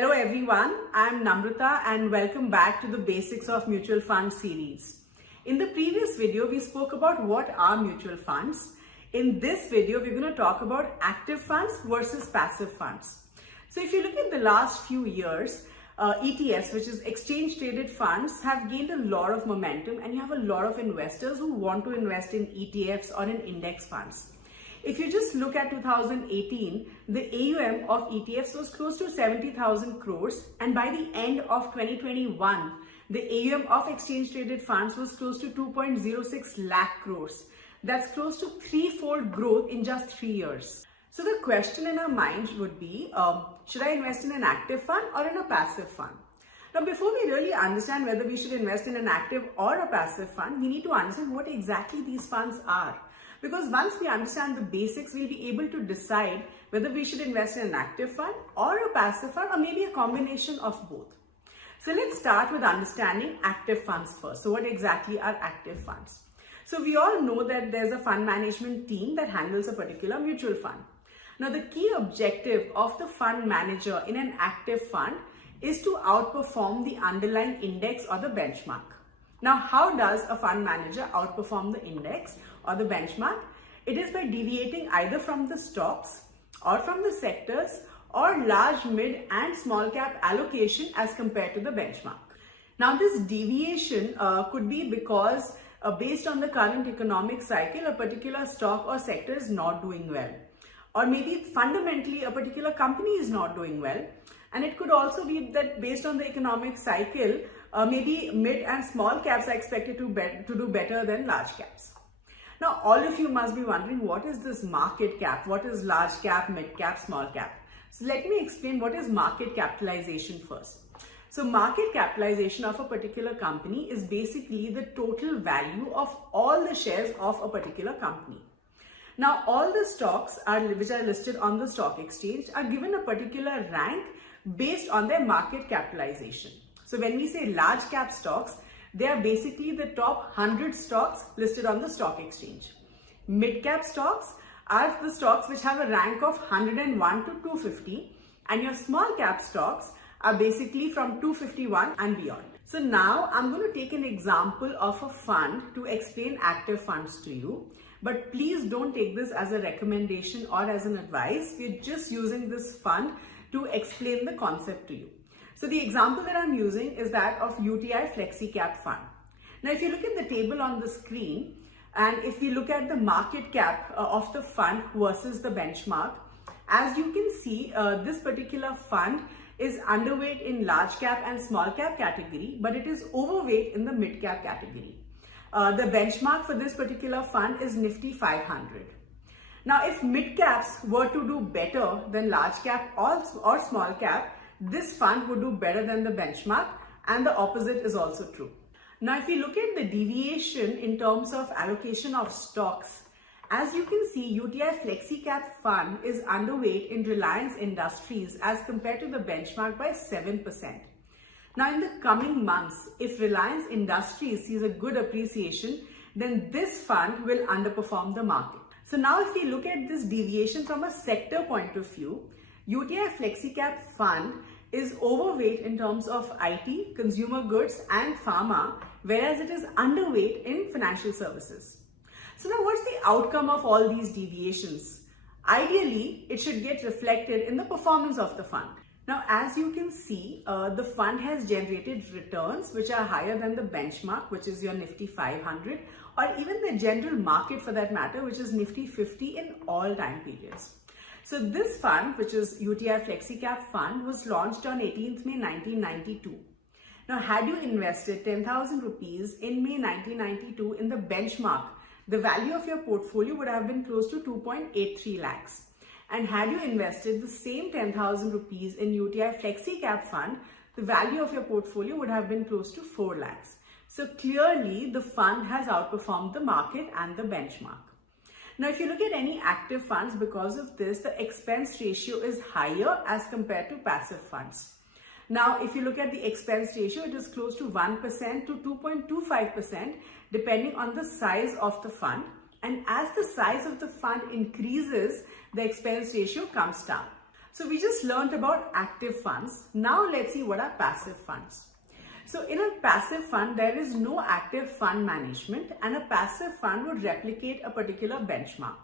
Hello everyone, I'm Namrata and welcome back to the Basics of Mutual Fund series. In the previous video, we spoke about what are mutual funds. In this video, we're going to talk about active funds versus passive funds. So if you look at the last few years, ETFs, which is exchange traded funds, have gained a lot of momentum and you have a lot of investors who want to invest in ETFs or in index funds. If you just look at 2018, the AUM of ETFs was close to 70,000 crores, and by the end of 2021, the AUM of exchange traded funds was close to 2.06 lakh crores. That's close to threefold growth in just 3 years. So the question in our minds would be, should I invest in an active fund or in a passive fund? Now, before we really understand whether we should invest in an active or a passive fund, we need to understand what exactly these funds are. Because once we understand the basics, we'll be able to decide whether we should invest in an active fund or a passive fund or maybe a combination of both. So let's start with understanding active funds first. So what exactly are active funds? So we all know that there's a fund management team that handles a particular mutual fund. Now the key objective of the fund manager in an active fund is to outperform the underlying index or the benchmark. Now, how does a fund manager outperform the index or the benchmark? It is by deviating either from the stocks or from the sectors or large, mid and small cap allocation as compared to the benchmark. Now, this deviation could be because based on the current economic cycle, a particular stock or sector is not doing well. Or maybe fundamentally a particular company is not doing well. And it could also be that based on the economic cycle, maybe mid and small caps are expected to do better than large caps. Now, all of you must be wondering, what is this market cap? What is large cap, mid cap, small cap? So let me explain what is market capitalization first. So market capitalization of a particular company is basically the total value of all the shares of a particular company. Now, all the stocks which are listed on the stock exchange are given a particular rank based on their market capitalization. So when we say large cap stocks, they are basically the top 100 stocks listed on the stock exchange. Mid cap stocks are the stocks which have a rank of 101 to 250, and your small cap stocks are basically from 251 and beyond. So now I'm going to take an example of a fund to explain active funds to you. But please don't take this as a recommendation or as an advice. We're just using this fund to explain the concept to you. So the example that I'm using is that of UTI Flexi Cap Fund. Now, if you look at the table on the screen, and if we look at the market cap of the fund versus the benchmark, as you can see, this particular fund is underweight in large cap and small cap category, but it is overweight in the mid cap category. The benchmark for this particular fund is Nifty 500. Now, if mid caps were to do better than large cap or small cap, this fund would do better than the benchmark, and the opposite is also true. Now, if you look at the deviation in terms of allocation of stocks, as you can see, UTI Flexi Cap Fund is underweight in Reliance Industries as compared to the benchmark by 7%. Now, in the coming months, if Reliance Industries sees a good appreciation, then this fund will underperform the market. So now if we look at this deviation from a sector point of view, UTI Flexi Cap Fund is overweight in terms of IT, consumer goods and pharma, whereas it is underweight in financial services. So now what's the outcome of all these deviations? Ideally, it should get reflected in the performance of the fund. Now, as you can see, the fund has generated returns which are higher than the benchmark, which is your Nifty 500, or even the general market for that matter, which is Nifty 50 in all time periods. So this fund, which is UTI Flexi Cap Fund, was launched on 18th May 1992. Now, had you invested 10,000 rupees in May 1992 in the benchmark, the value of your portfolio would have been close to 2.83 lakhs. And had you invested the same 10,000 rupees in UTI Flexi Cap Fund, the value of your portfolio would have been close to 4 lakhs. So clearly, the fund has outperformed the market and the benchmark. Now, if you look at any active funds, because of this, the expense ratio is higher as compared to passive funds. Now, if you look at the expense ratio, it is close to 1% to 2.25%, depending on the size of the fund. And as the size of the fund increases, the expense ratio comes down. So we just learned about active funds. Now let's see what are passive funds. So in a passive fund, there is no active fund management, and a passive fund would replicate a particular benchmark.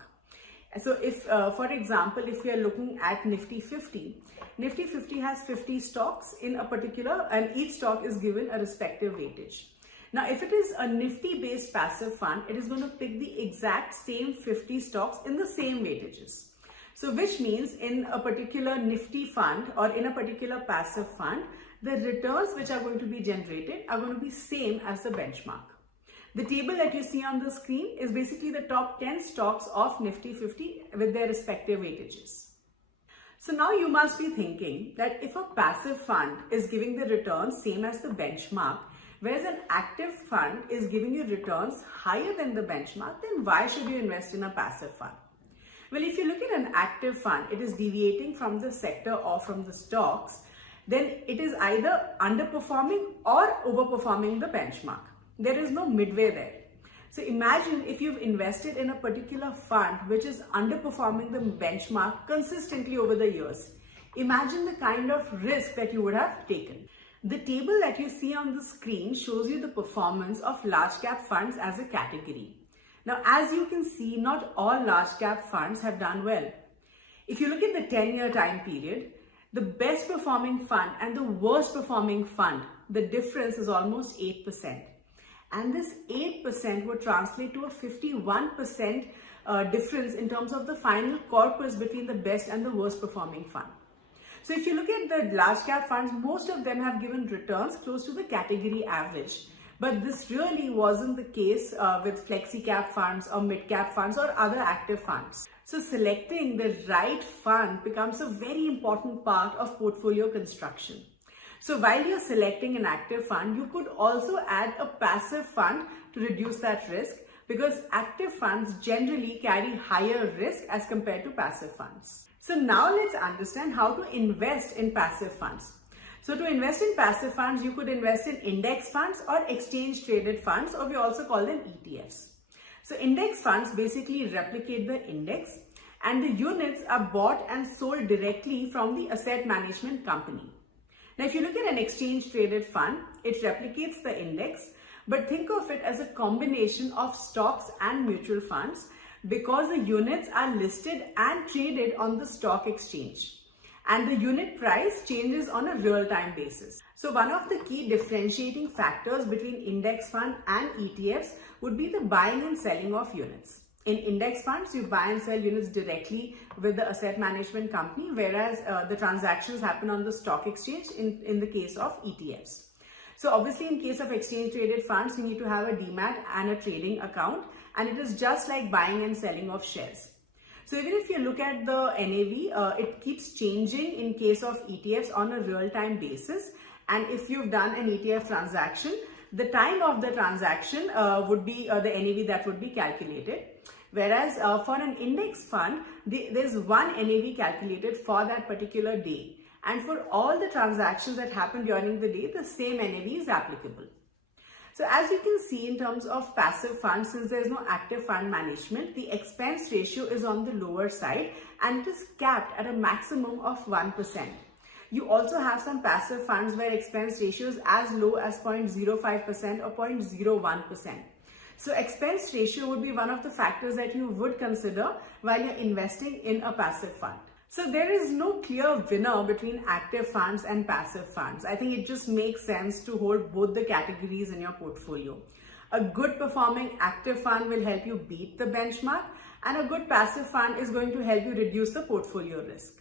So if, for example, if we are looking at Nifty 50, Nifty 50 has 50 stocks in a particular, and each stock is given a respective weightage. Now, if it is a Nifty based passive fund, it is going to pick the exact same 50 stocks in the same weightages. So which means in a particular Nifty fund or in a particular passive fund, the returns which are going to be generated are going to be same as the benchmark. The table that you see on the screen is basically the top 10 stocks of Nifty 50 with their respective weightages. So now you must be thinking that if a passive fund is giving the returns same as the benchmark, whereas an active fund is giving you returns higher than the benchmark, then why should you invest in a passive fund? Well, if you look at an active fund, it is deviating from the sector or from the stocks, then it is either underperforming or overperforming the benchmark. There is no midway there. So imagine if you've invested in a particular fund which is underperforming the benchmark consistently over the years. Imagine the kind of risk that you would have taken. The table that you see on the screen shows you the performance of large cap funds as a category. Now, as you can see, not all large cap funds have done well. If you look at the 10-year time period, the best performing fund and the worst performing fund, the difference is almost 8%. And this 8% would translate to a 51% difference in terms of the final corpus between the best and the worst performing fund. So if you look at the large cap funds, most of them have given returns close to the category average. But this really wasn't the case with flexi cap funds or mid cap funds or other active funds. So selecting the right fund becomes a very important part of portfolio construction. So while you're selecting an active fund, you could also add a passive fund to reduce that risk, because active funds generally carry higher risk as compared to passive funds. So now let's understand how to invest in passive funds. So to invest in passive funds, you could invest in index funds or exchange traded funds, or we also call them ETFs. So index funds basically replicate the index, and the units are bought and sold directly from the asset management company. Now, if you look at an exchange traded fund, it replicates the index, but think of it as a combination of stocks and mutual funds, because the units are listed and traded on the stock exchange, and the unit price changes on a real-time basis. So one of the key differentiating factors between index fund and ETFs would be the buying and selling of units. In index funds, you buy and sell units directly with the asset management company, whereas the transactions happen on the stock exchange in the case of ETFs. So obviously in case of exchange traded funds, you need to have a demat and a trading account, and it is just like buying and selling of shares. So even if you look at the NAV, it keeps changing in case of ETFs on a real-time basis. And if you've done an ETF transaction, the time of the transaction would be the NAV that would be calculated. Whereas for an index fund, there's one NAV calculated for that particular day. And for all the transactions that happen during the day, the same NAV is applicable. So as you can see, in terms of passive funds, since there is no active fund management, the expense ratio is on the lower side and it is capped at a maximum of 1%. You also have some passive funds where expense ratio is as low as 0.05% or 0.01%. So expense ratio would be one of the factors that you would consider while you're investing in a passive fund. So there is no clear winner between active funds and passive funds. I think it just makes sense to hold both the categories in your portfolio. A good performing active fund will help you beat the benchmark, and a good passive fund is going to help you reduce the portfolio risk.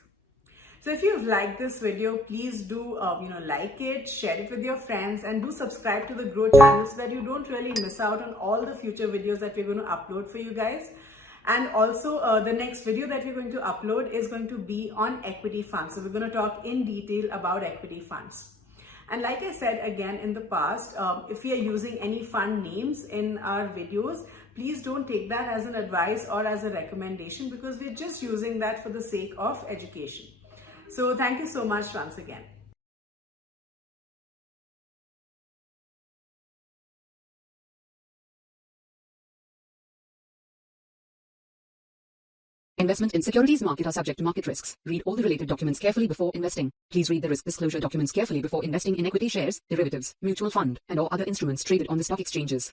So if you've liked this video, please do like it, share it with your friends, and do subscribe to the Grow channel so that you don't really miss out on all the future videos that we're going to upload for you guys. And also the next video that we're going to upload is going to be on equity funds. So we're going to talk in detail about equity funds. And like I said again in the past, if we are using any fund names in our videos, please don't take that as an advice or as a recommendation, because we're just using that for the sake of education. So thank you so much once again. Investment in securities market are subject to market risks. Read all the related documents carefully before investing. Please read the risk disclosure documents carefully before investing in equity shares, derivatives, mutual fund, and or other instruments traded on the stock exchanges.